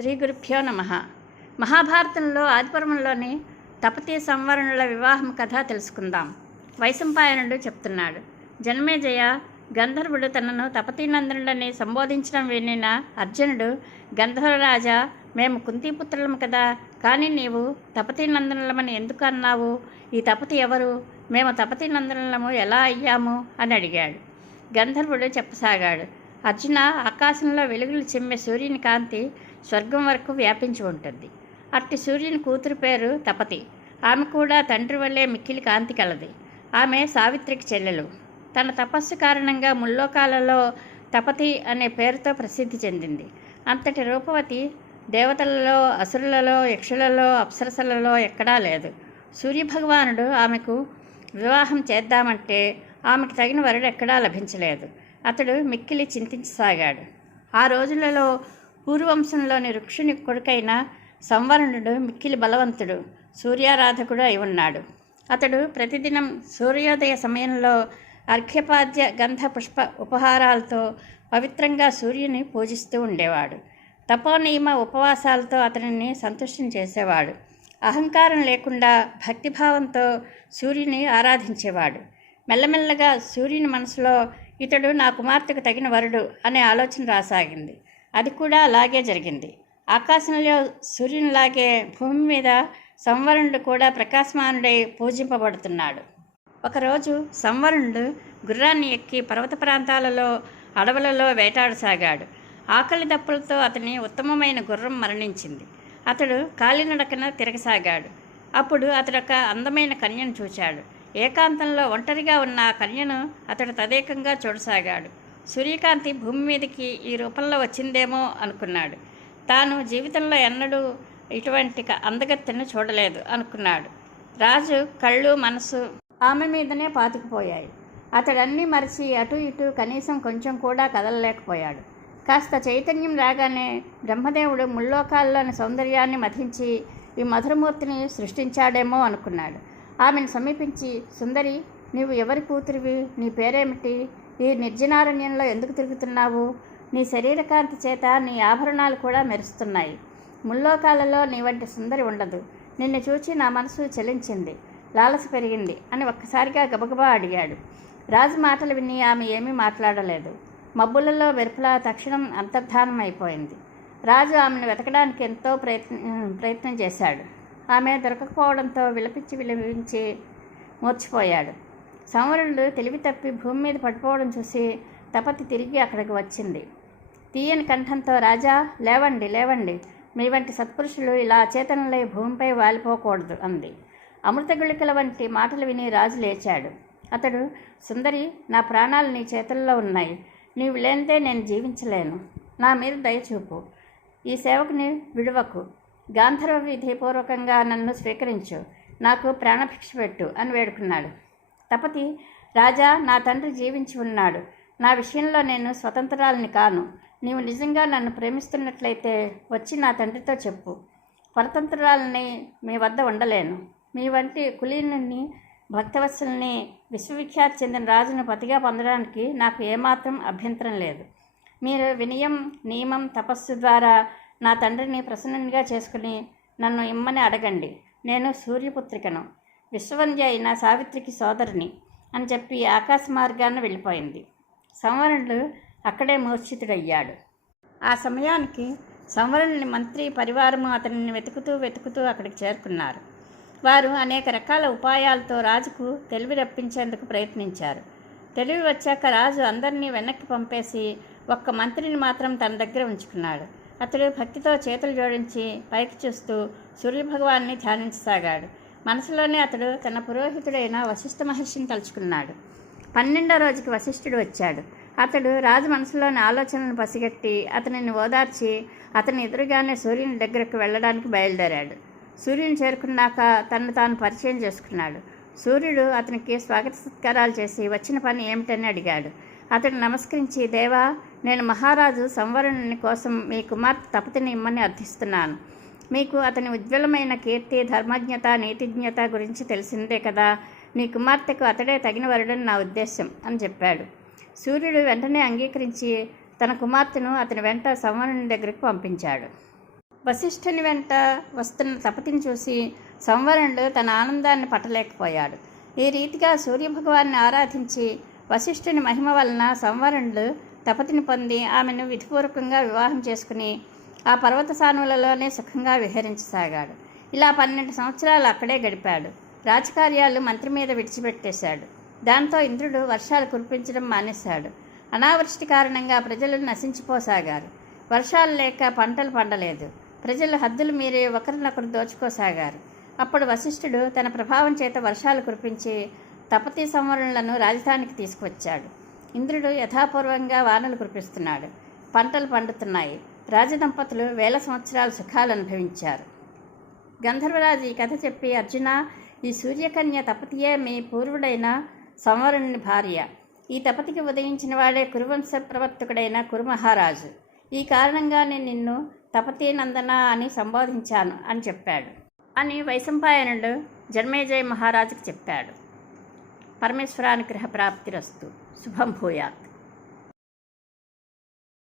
శ్రీ గురుభ్యో నమ. మహాభారతంలో ఆదిపర్వంలోని తపతి సంవరణుల వివాహం కథ తెలుసుకుందాం. వైశంపాయనుడు చెప్తున్నాడు జన్మేజయ గంధర్వుడు తనను తపతీనందనుడని సంబోధించడం వినిన అర్జునుడు గంధర్వరాజా మేము కుంతిపుత్రులం కదా కానీ నీవు తపతీనందనులమని ఎందుకు అన్నావు? ఈ తపతి ఎవరు? మేము తపతీనందనులము ఎలా అయ్యాము? అని అడిగాడు. గంధర్వుడు చెప్పసాగాడు అర్జున ఆకాశంలో వెలుగులు చిమ్మే సూర్యుని కాంతి స్వర్గం వరకు వ్యాపించి ఉంటుంది. అట్టి సూర్యుని కూతురు పేరు తపతి. ఆమె కూడా తండ్రి వల్లే మిక్కిలి కాంతి కలది. ఆమె సావిత్రికి చెల్లెలు. తన తపస్సు కారణంగా ముల్లోకాలలో తపతి అనే పేరుతో ప్రసిద్ధి చెందింది. అంతటి రూపవతి దేవతలలో అసురులలో యక్షులలో అప్సరసలలో ఎక్కడా లేదు. సూర్యభగవానుడు ఆమెకు వివాహం చేద్దామంటే ఆమెకు తగిన వరుడు ఎక్కడా లభించలేదు. అతడు మిక్కిలి చింతించసాగాడు. ఆ రోజులలో పూర్వంశంలోని ఋక్షుని కొడుకైన సంవరణుడు మిక్కిలి బలవంతుడు సూర్యారాధకుడు అయి ఉన్నాడు. అతడు ప్రతిదినం సూర్యోదయ సమయంలో అర్ఘ్యపాద్య గంధ పుష్ప ఉపహారాలతో పవిత్రంగా సూర్యుని పూజిస్తూ ఉండేవాడు. తపోనియమ ఉపవాసాలతో అతనిని సంతుష్టం చేసేవాడు. అహంకారం లేకుండా భక్తిభావంతో సూర్యుని ఆరాధించేవాడు. మెల్లమెల్లగా సూర్యుని మనసులో ఇతడు నా కుమార్తెకు తగిన వరుడు అనే ఆలోచన రాసాగింది. అది కూడా అలాగే జరిగింది. ఆకాశంలో సూర్యునిలాగే భూమి మీద సంవరణుడు కూడా ప్రకాశమానుడై పూజింపబడుతున్నాడు. ఒకరోజు సంవరణుడు గుర్రాన్ని ఎక్కి పర్వత ప్రాంతాలలో అడవులలో వేటాడసాగాడు. ఆకలి దప్పులతో అతని ఉత్తమమైన గుర్రం మరణించింది. అతడు కాలినడకన తిరగసాగాడు. అప్పుడు అతడు ఒక అందమైన కన్యను చూచాడు. ఏకాంతంలో ఒంటరిగా ఉన్న ఆ కన్యను అతడు తదేకంగా చూడసాగాడు. సూర్యకాంతి భూమి మీదకి ఈ రూపంలో వచ్చిందేమో అనుకున్నాడు. తాను జీవితంలో ఎన్నడూ ఇటువంటి అందగత్తెను చూడలేదు అనుకున్నాడు. రాజు కళ్ళు మనసు ఆమె మీదనే పాతుకుపోయాయి. అతడన్నీ మరిచి అటు ఇటు కనీసం కొంచెం కూడా కదలలేకపోయాడు. కాస్త చైతన్యం రాగానే బ్రహ్మదేవుడు ముల్లోకాల్లోని సౌందర్యాన్ని మధించి ఈ మధురమూర్తిని సృష్టించాడేమో అనుకున్నాడు. ఆమెను సమీపించి సుందరి నీవు ఎవరి కూతురివి? నీ పేరేమిటి? ఈ నిర్జనారణ్యంలో ఎందుకు తిరుగుతున్నావు? నీ శరీరకాంతి చేత నీ ఆభరణాలు కూడా మెరుస్తున్నాయి. ముల్లోకాలలో నీ వంటి సుందరి ఉండదు. నిన్ను చూచి నా మనసు చలించింది. లాలస పెరిగింది అని ఒక్కసారిగా గబగబా అడిగాడు. రాజు మాటలు విని ఆమె ఏమీ మాట్లాడలేదు. మబ్బులలో వెరుపులా తక్షణం అంతర్ధానం అయిపోయింది రాజు ఆమెను వెతకడానికి ఎంతో ప్రయత్న ప్రయత్నం చేశాడు. ఆమె దొరకకపోవడంతో విలపించి విలపించి మూర్చిపోయాడు. సంవరుడు తెలివి తప్పి భూమి మీద పడిపోవడం చూసి తపతి తిరిగి అక్కడికి వచ్చింది. తీయని కంఠంతో రాజా లేవండి లేవండి. మీ వంటి సత్పురుషులు ఇలా అచేతనలై భూమిపై వాలిపోకూడదు అంది. అమృత గుళికల వంటి మాటలు విని రాజు లేచాడు. అతడు సుందరి నా ప్రాణాలు నీ చేతుల్లో ఉన్నాయి. నీవు లేనిదే నేను జీవించలేను. నా మీద దయచూపు ఈ సేవకుని విడువకు. గాంధర్వ విధిపూర్వకంగా నన్ను స్వీకరించు. నాకు ప్రాణభిక్ష పెట్టు అని వేడుకున్నాడు. తపతి రాజా నా తండ్రి జీవించి ఉన్నాడు. నా విషయంలో నేను స్వతంత్రాలని కాను. నీవు నిజంగా నన్ను ప్రేమిస్తున్నట్లయితే వచ్చి నా తండ్రితో చెప్పు. పరతంత్రాలని మీ వద్ద ఉండలేను. మీ వంటి కులీనుని భక్తవత్సల్ని విశ్వవిఖ్యాతి చెందిన రాజును పతిగా పొందడానికి నాకు ఏమాత్రం అభ్యంతరం లేదు. మీరు వినయం నియమం తపస్సు ద్వారా నా తండ్రిని ప్రసన్నంగా చేసుకుని నన్ను ఇమ్మని అడగండి. నేను సూర్యపుత్రికను. విశ్వవంధ్య అయిన సావిత్రికి సోదరిని అని చెప్పి ఆకాశ మార్గాన వెళ్ళిపోయింది. సంవరణుడు అక్కడే మూర్ఛితుడయ్యాడు. ఆ సమయానికి సంవరణుని మంత్రి పరివారము అతనిని వెతుకుతూ వెతుకుతూ అక్కడికి చేరుకున్నారు. వారు అనేక రకాల ఉపాయాలతో రాజుకు తెలివి రప్పించేందుకు ప్రయత్నించారు. తెలివి వచ్చాక రాజు అందరినీ వెనక్కి పంపేసి ఒక్క మంత్రిని మాత్రం తన దగ్గర ఉంచుకున్నాడు. అతడు భక్తితో చేతులు జోడించి పైకి చూస్తూ సూర్యభగవాన్ని ధ్యానించసాగాడు. మనసులోనే అతడు తన పురోహితుడైన వశిష్ఠ మహర్షిని తలుచుకున్నాడు. పన్నెండో రోజుకి వశిష్ఠుడు వచ్చాడు. అతడు రాజు మనసులోని ఆలోచనలను పసిగట్టి అతనిని ఓదార్చి అతని ఎదురుగానే సూర్యుని దగ్గరకు వెళ్ళడానికి బయలుదేరాడు. సూర్యుని చేరుకున్నాక తను తాను పరిచయం చేసుకున్నాడు. సూర్యుడు అతనికి స్వాగత సత్కారాలు చేసి వచ్చిన పని ఏమిటని అడిగాడు. అతడు నమస్కరించి దేవా నేను మహారాజు సంవరణుని కోసం మీ కుమార్తె తపతిని ఇమ్మని అర్థిస్తున్నాను. మీకు అతని ఉజ్వలమైన కీర్తి ధర్మజ్ఞత నీతిజ్ఞత గురించి తెలిసిందే కదా. నీ కుమార్తెకు అతడే తగిన వరుడని నా ఉద్దేశం అని చెప్పాడు. సూర్యుడు వెంటనే అంగీకరించి తన కుమార్తెను అతని వెంట సంవరుని దగ్గరకు పంపించాడు. వశిష్ఠుని వెంట వస్తున్న తపతిని చూసి సంవరణుడు తన ఆనందాన్ని పట్టలేకపోయాడు. ఈ రీతిగా సూర్యభగవాన్ని ఆరాధించి వశిష్ఠుని మహిమ వలన సంవరణుడు తపతిని పొంది ఆమెను విధిపూర్వకంగా వివాహం చేసుకుని ఆ పర్వత సానువులలోనే సుఖంగా విహరించసాగాడు. ఇలా పన్నెండు సంవత్సరాలు అక్కడే గడిపాడు. రాజకార్యాలు మంత్రి మీద విడిచిపెట్టేశాడు. దాంతో ఇంద్రుడు వర్షాలు కురిపించడం మానేశాడు. అనావృష్టి కారణంగా ప్రజలు నశించిపోసాగారు. వర్షాలు లేక పంటలు పండలేదు. ప్రజలు హద్దులు మీరి ఒకరినొకరు దోచుకోసాగారు. అప్పుడు వశిష్ఠుడు తన ప్రభావం చేత వర్షాలు కురిపించి తపతీ సంవరణలను రాజధానికి తీసుకువచ్చాడు. ఇంద్రుడు యథాపూర్వంగా వానలు కురిపిస్తున్నాడు. పంటలు పండుతున్నాయి. రాజదంపతులు వేల సంవత్సరాల సుఖాలు అనుభవించారు. గంధర్వరాజు ఈ కథ చెప్పి అర్జున ఈ సూర్యకన్య తపతియే మీ పూర్వుడైన సంవరుణుని భార్య. ఈ తపతికి ఉదయించిన వాడే కురువంశ ప్రవర్తకుడైన కురుమహారాజు. ఈ కారణంగా నేను నిన్ను తపతి నందన అని సంబోధించాను అని చెప్పాడు. అని వైశంపాయనుడు జన్మేజయ మహారాజుకు చెప్పాడు. పరమేశ్వరానుగ్రహ ప్రాప్తిరస్తు శుభం భూయాత్.